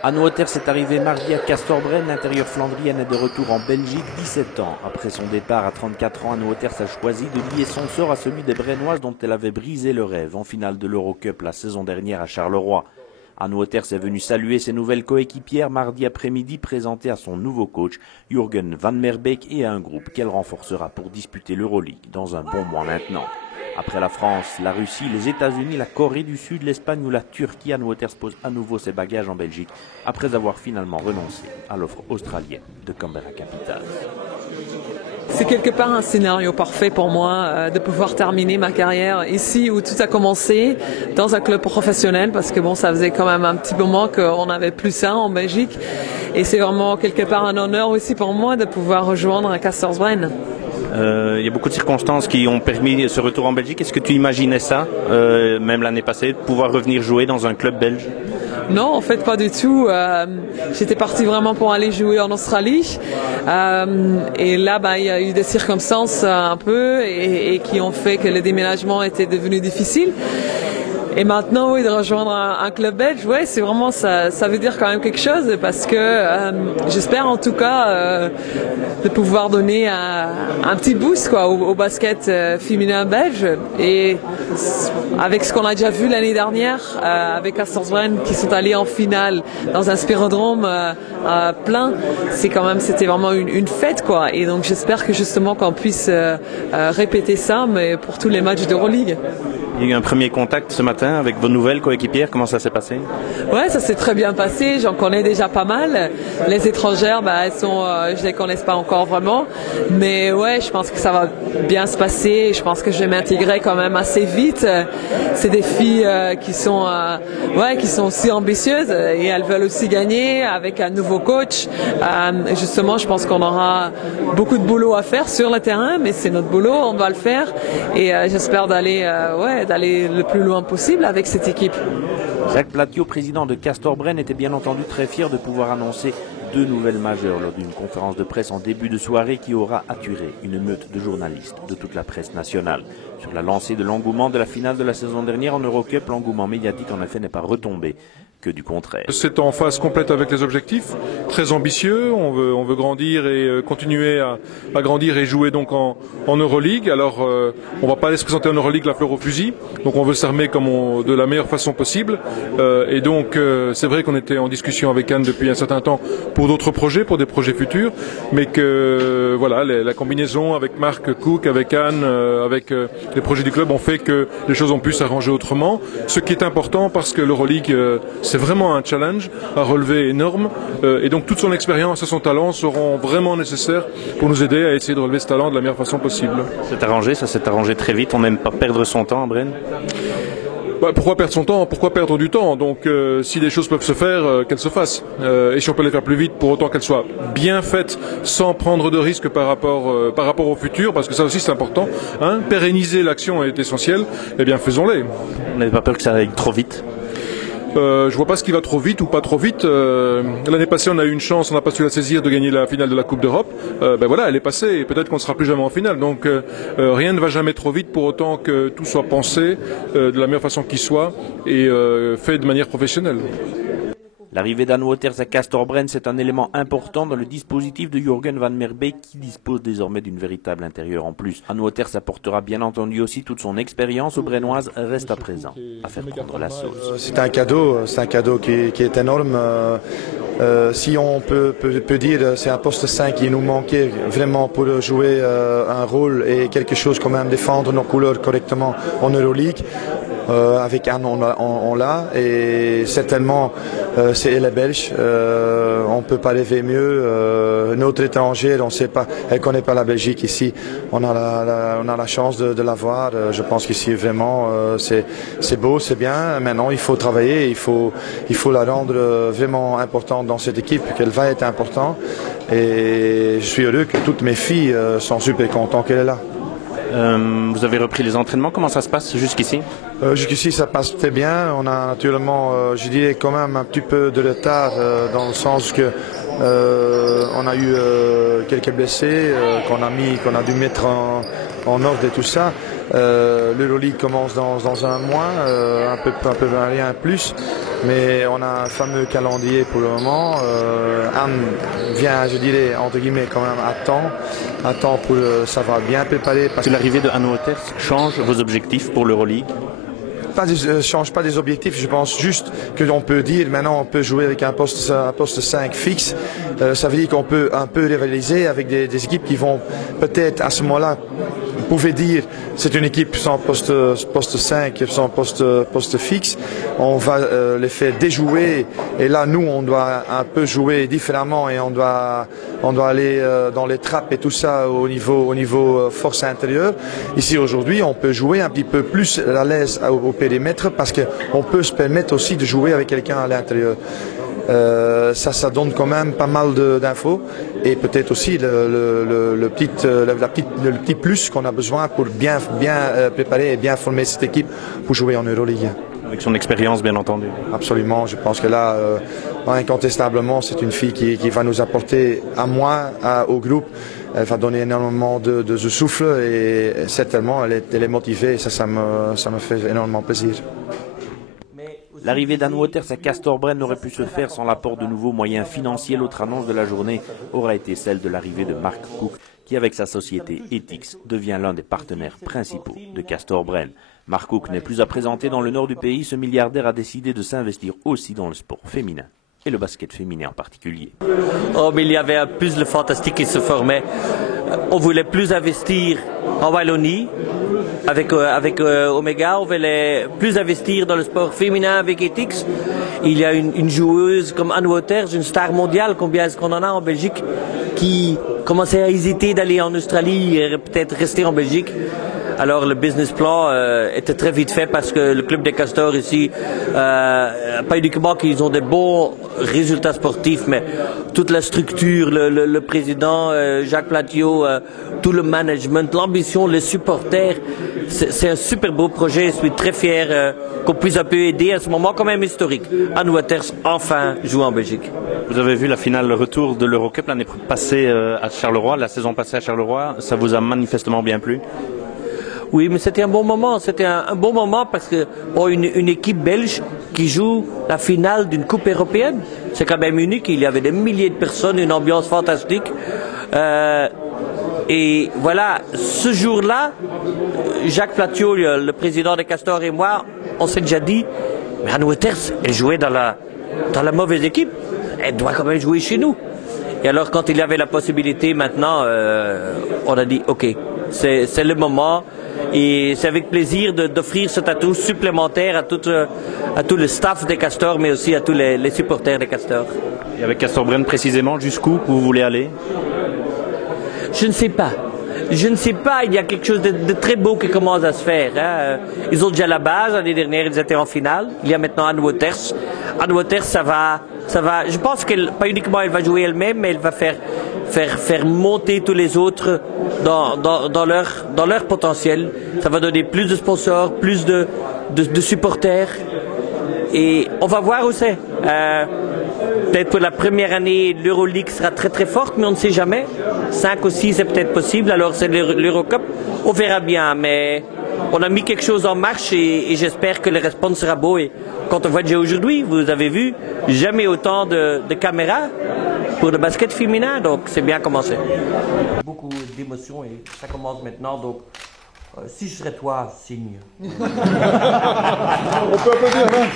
Anne Wauters est arrivée mardi à Castorbren. L'intérieure flandrienne est de retour en Belgique, 17 ans. Après son départ à 34 ans, Anne Wauters a choisi de lier son sort à celui des Brennoises dont elle avait brisé le rêve en finale de l'Eurocup la saison dernière à Charleroi. Anne Wauters est venue saluer ses nouvelles coéquipières mardi après-midi, présentée à son nouveau coach, Jürgen van Merbeek, et à un groupe qu'elle renforcera pour disputer l'Euroleague dans un bon mois maintenant. Après la France, la Russie, les États-Unis, la Corée du Sud, l'Espagne ou la Turquie, Anne Wauters pose à nouveau ses bagages en Belgique après avoir finalement renoncé à l'offre australienne de Canberra Capital. C'est quelque part un scénario parfait pour moi de pouvoir terminer ma carrière ici où tout a commencé, dans un club professionnel, parce que bon, ça faisait quand même un petit moment qu'on n'avait plus ça en Belgique. Et c'est vraiment quelque part un honneur aussi pour moi de pouvoir rejoindre Castorbren. Il y a beaucoup de circonstances qui ont permis ce retour en Belgique. Est-ce que tu imaginais ça, même l'année passée, de pouvoir revenir jouer dans un club belge ? Non, en fait, pas du tout. J'étais partie vraiment pour aller jouer en Australie. Et là, il y a eu des circonstances un peu et qui ont fait que le déménagement était devenu difficile. Et maintenant, oui, de rejoindre un club belge, ouais, c'est vraiment ça veut dire quand même quelque chose parce que j'espère en tout cas de pouvoir donner un petit boost quoi au basket féminin belge. Et avec ce qu'on a déjà vu l'année dernière avec Castorbren qui sont allés en finale dans un spirodrome plein, c'était vraiment une fête quoi. Et donc j'espère que justement qu'on puisse répéter ça, mais pour tous les matchs d'Euroleague. Il y a eu un premier contact ce matin avec vos nouvelles coéquipières. Comment ça s'est passé ? Ouais, ça s'est très bien passé. J'en connais déjà pas mal. Les étrangères, je les connais pas encore vraiment. Mais ouais, je pense que ça va bien se passer. Je pense que je vais m'intégrer quand même assez vite. C'est des filles qui sont aussi ambitieuses et elles veulent aussi gagner avec un nouveau coach. Justement, je pense qu'on aura beaucoup de boulot à faire sur le terrain, mais c'est notre boulot, on doit le faire. Et j'espère d'aller le plus loin possible avec cette équipe. Jacques Platiot, président de Castorbren, était bien entendu très fier de pouvoir annoncer 2 nouvelles majeures lors d'une conférence de presse en début de soirée qui aura attiré une meute de journalistes de toute la presse nationale. Sur la lancée de l'engouement de la finale de la saison dernière en Eurocup, l'engouement médiatique en effet n'est pas retombé, que du contraire. C'est en phase complète avec les objectifs, très ambitieux, on veut grandir et continuer à grandir et jouer donc en Euroleague. Alors on va pas aller se présenter en Euroleague la fleur au fusil, donc on veut s'armer de la meilleure façon possible. Et donc c'est vrai qu'on était en discussion avec Anne depuis un certain temps pour d'autres projets, pour des projets futurs, mais que voilà, la combinaison avec Marc Cook, avec Anne, avec les projets du club ont fait que les choses ont pu s'arranger autrement. Ce qui est important parce que l'Euroleague c'est vraiment un challenge à relever énorme et donc toute son expérience et son talent seront vraiment nécessaires pour nous aider à essayer de relever ce talent de la meilleure façon possible. Ça s'est arrangé très vite, on n'aime pas perdre son temps, Bren. Pourquoi perdre son temps ? Pourquoi perdre du temps ? Donc si des choses peuvent se faire, qu'elles se fassent. Et si on peut les faire plus vite, pour autant qu'elles soient bien faites, sans prendre de risques par rapport au futur, parce que ça aussi c'est important. Pérenniser l'action est essentiel, eh bien faisons-les. Vous n'avez pas peur que ça aille trop vite ? Je vois pas ce qui va trop vite ou pas trop vite. L'année passée, on a eu une chance, on n'a pas su la saisir de gagner la finale de la Coupe d'Europe. Elle est passée et peut-être qu'on ne sera plus jamais en finale. Donc rien ne va jamais trop vite pour autant que tout soit pensé de la meilleure façon qui soit et fait de manière professionnelle. L'arrivée d'Anne Wauters à Castorbren, c'est un élément important dans le dispositif de Jürgen van Merbeek qui dispose désormais d'une véritable intérieure en plus. Anne Wauters apportera bien entendu aussi toute son expérience aux Brennoises, reste à présent à faire prendre la sauce. C'est un cadeau qui est énorme. Si on peut dire c'est un poste 5 qui nous manquait vraiment pour jouer un rôle et quelque chose quand même défendre nos couleurs correctement en Euroleague. Avec Anne on l'a et certainement c'est elle est belge, on peut pas rêver mieux. Notre étrangère, on sait pas, elle connaît pas la Belgique ici, on a la chance de la voir. Je pense qu'ici vraiment c'est beau, c'est bien. Maintenant il faut travailler, il faut la rendre vraiment importante dans cette équipe, qu'elle va être importante et je suis heureux que toutes mes filles sont super contentes qu'elle est là. Vous avez repris les entraînements, comment ça se passe jusqu'ici ? Jusqu'ici ça passe très bien, on a naturellement je dirais quand même un petit peu de retard dans le sens que on a eu quelques blessés qu'on a dû mettre en ordre et tout ça, L'Euroleague commence dans un mois, un peu rien plus, mais on a un fameux calendrier pour le moment. Anne vient, je dirais, entre guillemets, quand même à temps pour savoir bien préparer. Est-ce que l'arrivée de Anne Wouters change vos objectifs pour l'Euroleague? Change pas des objectifs, je pense juste que l'on peut dire maintenant on peut jouer avec un poste 5 fixe. Ça veut dire qu'on peut un peu rivaliser avec des équipes qui vont peut-être à ce moment-là pouvez dire c'est une équipe sans poste 5, sans poste fixe. On va les faire déjouer et là nous on doit un peu jouer différemment et on doit aller dans les trappes et tout ça au niveau force intérieure. Ici aujourd'hui on peut jouer un petit peu plus à l'aise au périmètre parce qu'on peut se permettre aussi de jouer avec quelqu'un à l'intérieur. Ça donne quand même pas mal d'infos et peut-être aussi le petit plus qu'on a besoin pour bien préparer et bien former cette équipe pour jouer en Euroleague. Avec son expérience bien entendu. Absolument, je pense que là, incontestablement, c'est une fille qui va nous apporter à moi, au groupe. Elle va donner énormément de souffle et certainement elle est motivée et ça me fait énormément plaisir. L'arrivée d'Anne Wouters à Castor-Brenne n'aurait pu se faire sans l'apport de nouveaux moyens financiers. L'autre annonce de la journée aura été celle de l'arrivée de Mark Cook, qui avec sa société Ethics devient l'un des partenaires principaux de Castor-Brenne. Mark Cook n'est plus à présenter dans le nord du pays. Ce milliardaire a décidé de s'investir aussi dans le sport féminin, et le basket féminin en particulier. Oh, mais il y avait un puzzle fantastique qui se formait. On voulait plus investir en Wallonie avec Omega, on voulait plus investir dans le sport féminin avec Ethics. Il y a une joueuse comme Anne Wouters, une star mondiale, combien est-ce qu'on en a en Belgique, qui commençait à hésiter d'aller en Australie et peut-être rester en Belgique. Alors le business plan était très vite fait parce que le club des Castors ici, pas uniquement qu'ils ont des bons résultats sportifs, mais toute la structure, le président Jacques Platiot, tout le management, l'ambition, les supporters, c'est un super beau projet. Je suis très fier qu'on puisse un peu aider à ce moment quand même historique. Anne Wouters enfin joue en Belgique. Vous avez vu la finale, le retour de l'Eurocup l'année passée à Charleroi, la saison passée à Charleroi, ça vous a manifestement bien plu? Oui, mais c'était un bon moment. C'était un bon moment parce que pour une équipe belge qui joue la finale d'une coupe européenne, c'est quand même unique. Il y avait des milliers de personnes, une ambiance fantastique. Et voilà, ce jour-là, Jacques Platiot, le président des Castors et moi, on s'est déjà dit, mais Anne Wouters, elle jouait dans la mauvaise équipe. Elle doit quand même jouer chez nous. Et alors, quand il y avait la possibilité, maintenant, on a dit, ok, c'est le moment. Et c'est avec plaisir d'offrir cet atout supplémentaire à tout le staff des Castors, mais aussi à tous les supporters des Castors. Et avec Castor-Brenne précisément, jusqu'où vous voulez aller? Je ne sais pas. Je ne sais pas, il y a quelque chose de très beau qui commence à se faire. Hein. Ils ont déjà la base, l'année dernière ils étaient en finale. Il y a maintenant Anne Wouters. Anne Wouters, ça va. Je pense qu'elle, pas uniquement elle va jouer elle-même, mais elle va faire monter tous les autres dans leur potentiel. Ça va donner plus de sponsors, plus de supporters. Et on va voir où c'est. Peut-être pour la première année, l'Euroleague sera très très forte, mais on ne sait jamais. 5 ou 6 c'est peut-être possible, alors c'est l'Eurocup. On verra bien, mais on a mis quelque chose en marche et j'espère que le response sera beau. Et quand on voit déjà aujourd'hui, vous avez vu, jamais autant de caméras pour le basket féminin, donc c'est bien commencé. Beaucoup d'émotions et ça commence maintenant, donc si je serais toi, signe. On peut applaudir, hein.